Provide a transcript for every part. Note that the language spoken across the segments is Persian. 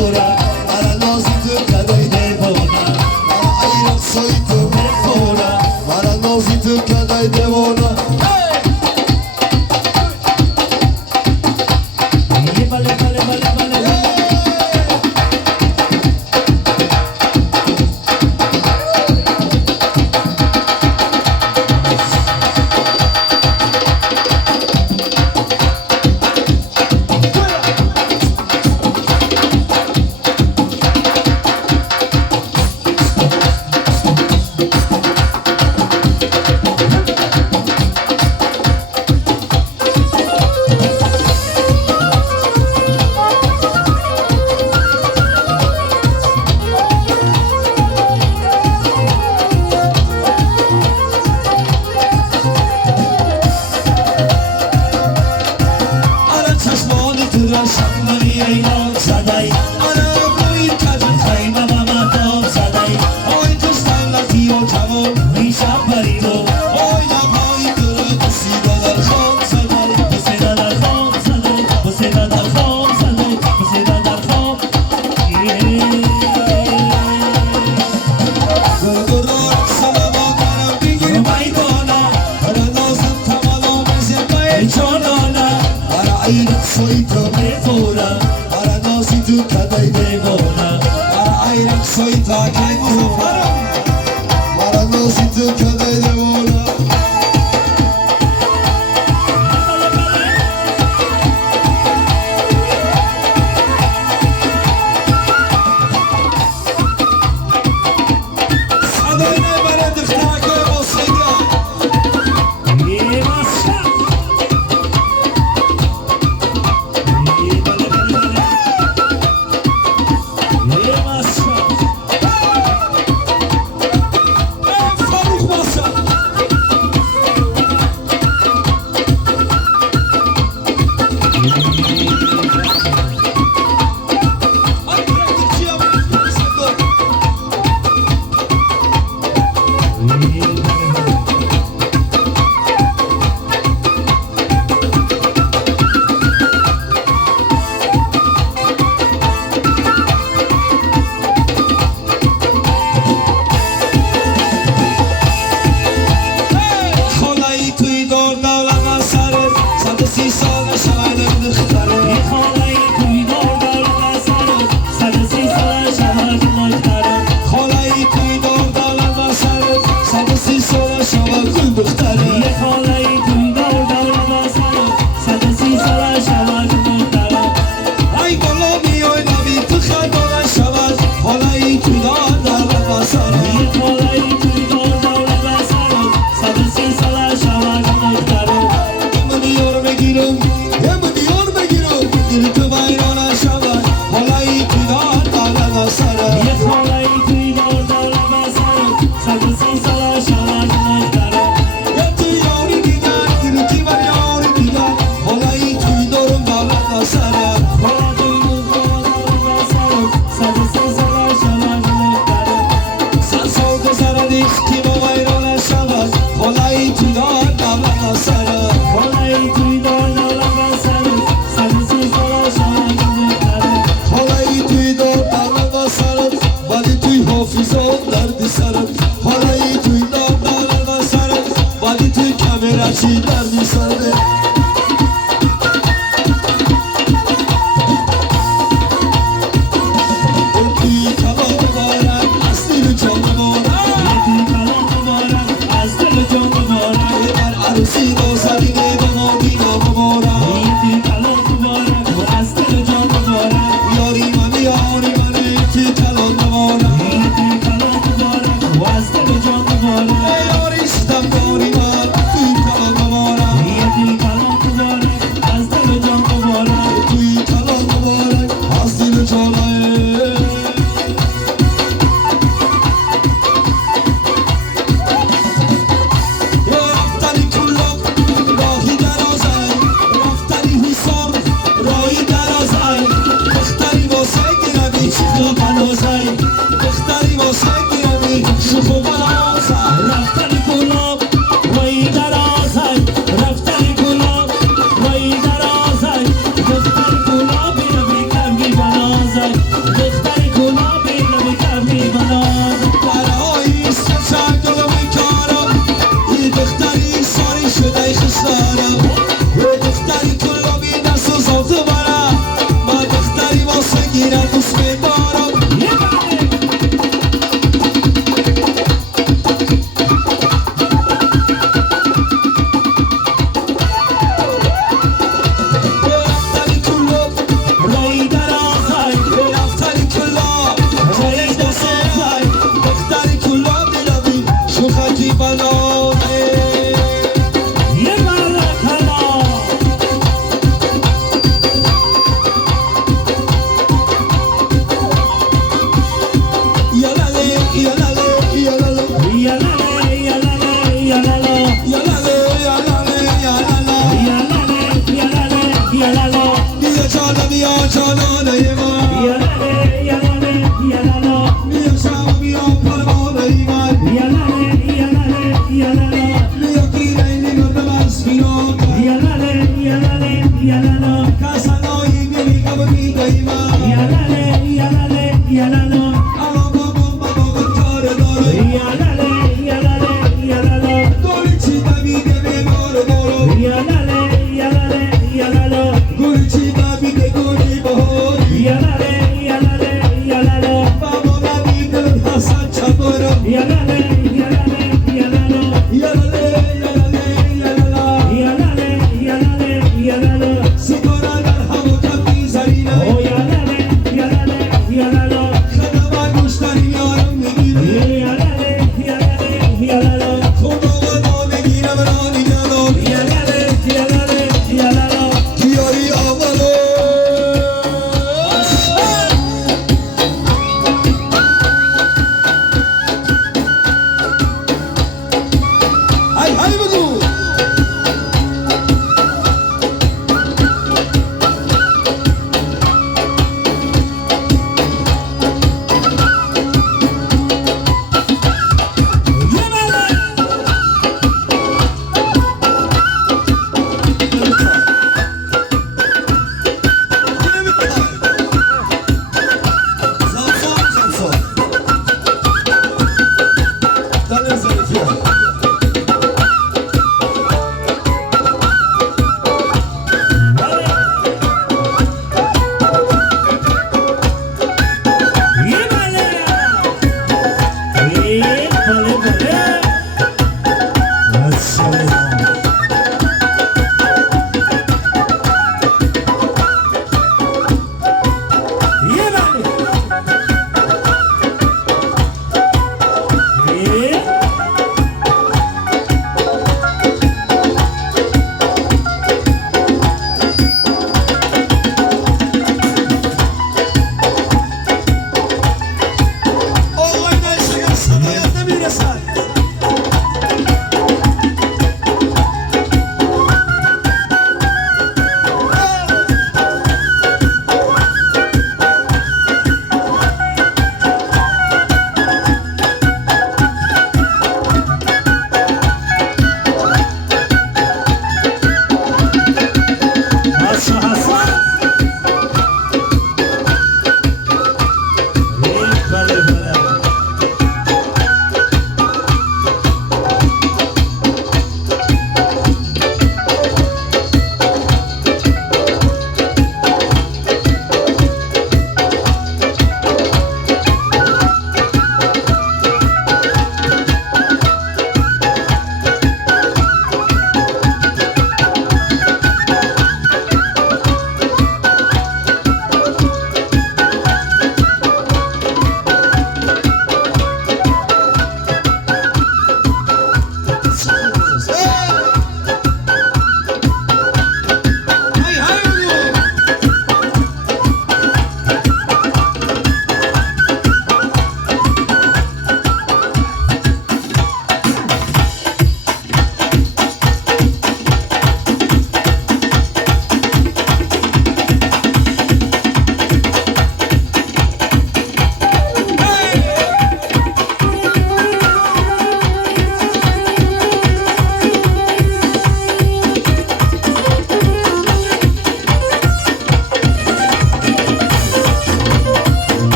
fora, para nós e tu cada ideia bona. Ai raqso e tu me fora, para nós e tu cada ideia bona. Soy promesora, para no si tu cada idea bona. Ay, soy ta que para no si tu cada idea bona. دوست می‌دارم رفتنی کلوب رای در آخای رفتنی کلوب رای دست آخای دختری کلوب می‌روی شوخکی بنامه بیا جانانه من بیا شب بیا پروانه من بیا گیرینی گرده بس بیرون کسانایی میگم میگوی من اما بابا کار داره دوری چی نمیده بیمار برو گوری چی نمیده گوری بهار بابا نمیده حسن چمارم سیگارا در هوا کم میزنینم خدمه گوشتری میارم میگیرم خدا قدا میگیرم رانی جلال بیاری آولو ای بگو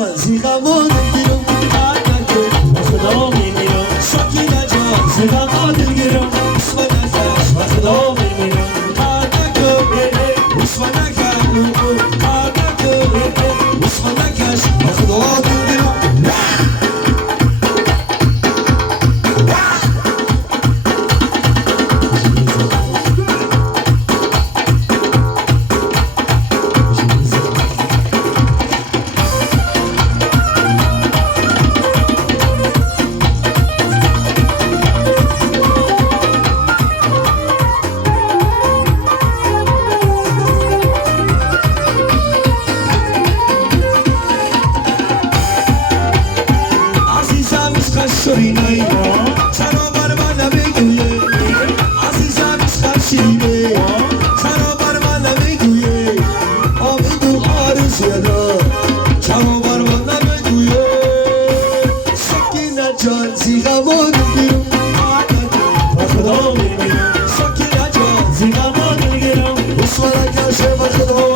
جان زیغمو نگیرم با خدا میمیرم سکینه جان زیغمو نگیرم اسم نکش با خدا میمیرم اسم نکش اسم نکش با خدا میمیرم شورینای چرا بر من نمیگویه عزیزم عشقم شیرینه چرا بر من نمیگویه آمیدو آرزویه چرا بر من نمیگویه سکینه جان زیغمو نگیرم با خدا میمیرم سکینه جان زیغمو نگیرم اسم نکشه با خدا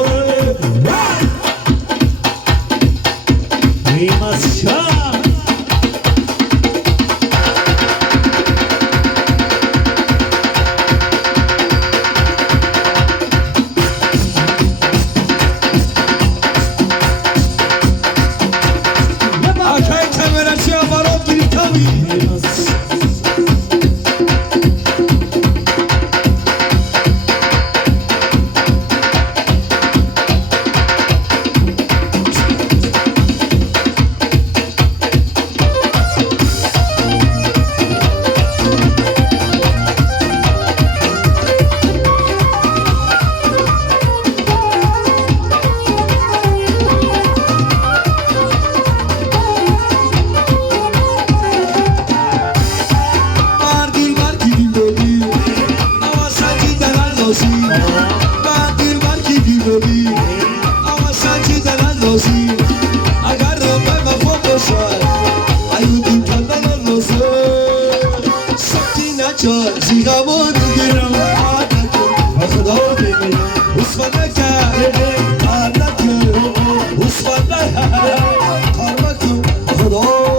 اگر رو به مفاد باشد ایودین کندن اللازه سکینه جان زیغمو نگیرم با خدا بمیرم اسم نکر کار نکر اسم نکر کار نکر خدا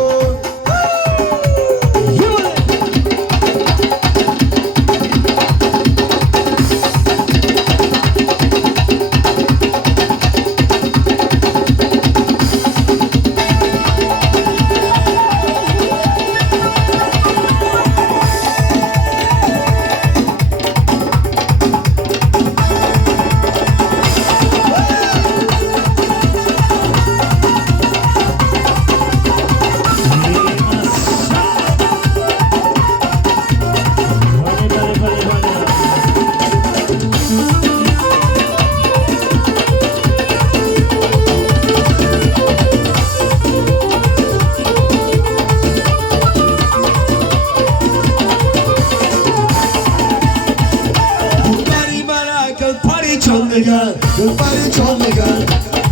Gülpari çol megan,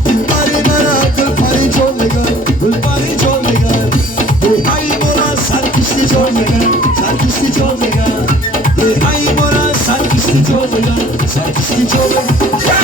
gülpari mera gülpari çol megan, gülpari çol megan. Hay bora sarkişli çol megan, sarkişli çol megan. Hay bora sarkişli çol megan, sarkişli çol megan.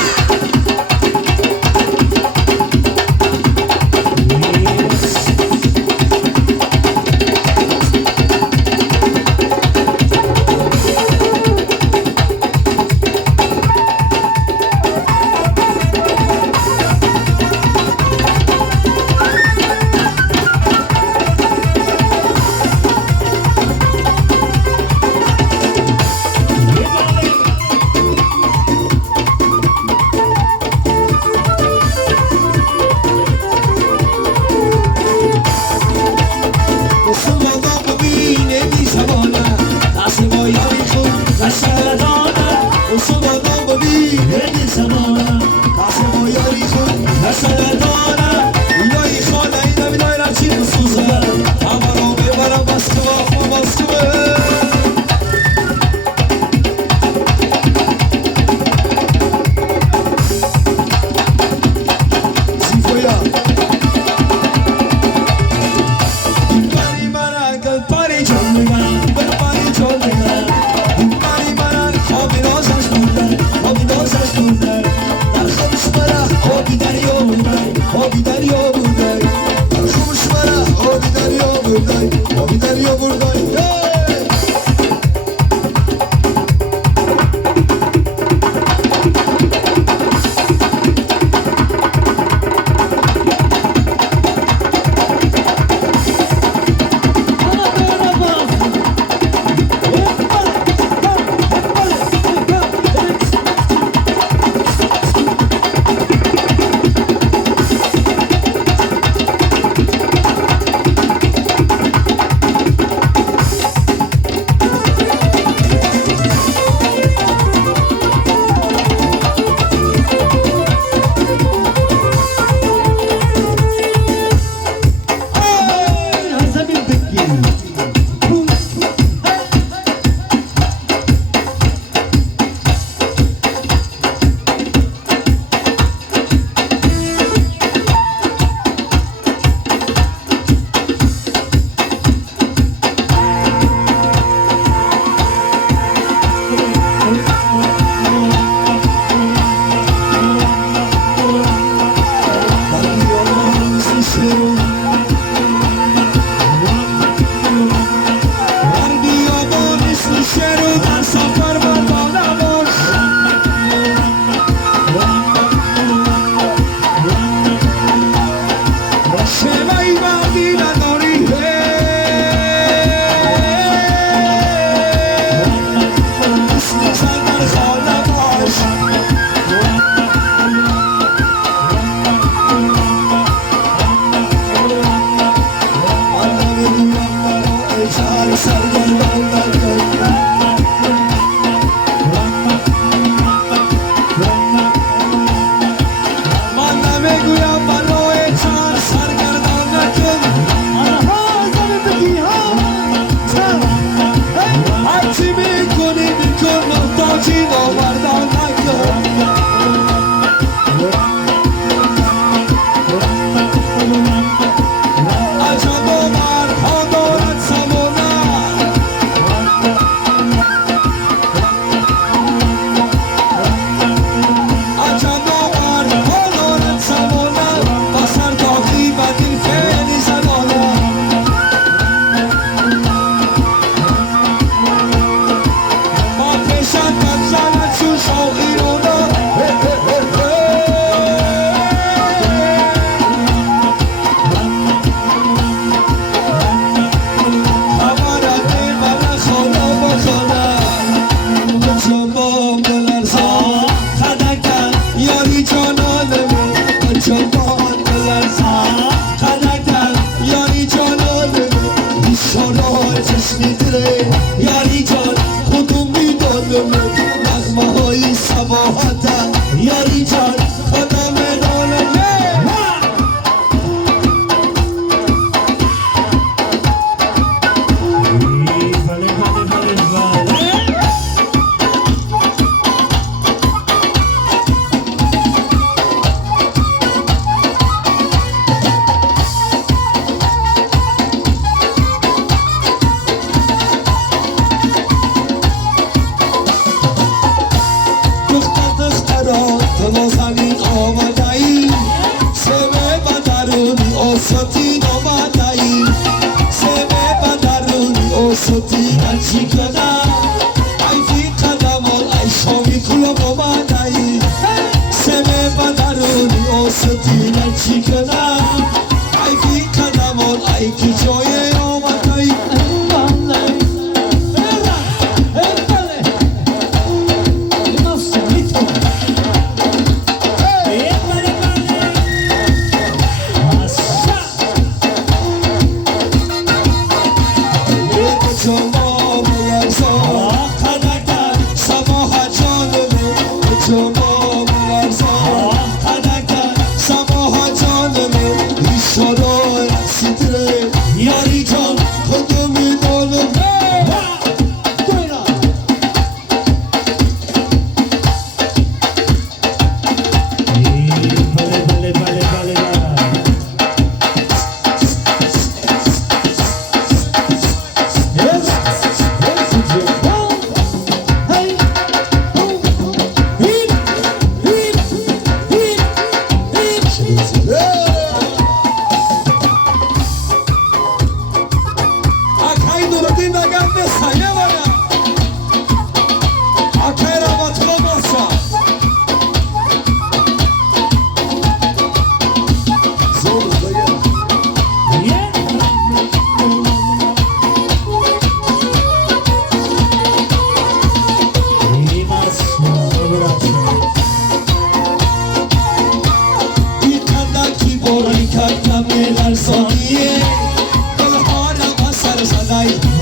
یاری جان خدا مدانه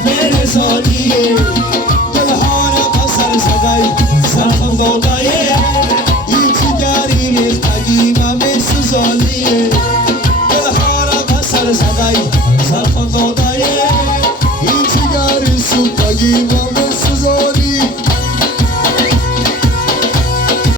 Merezaniye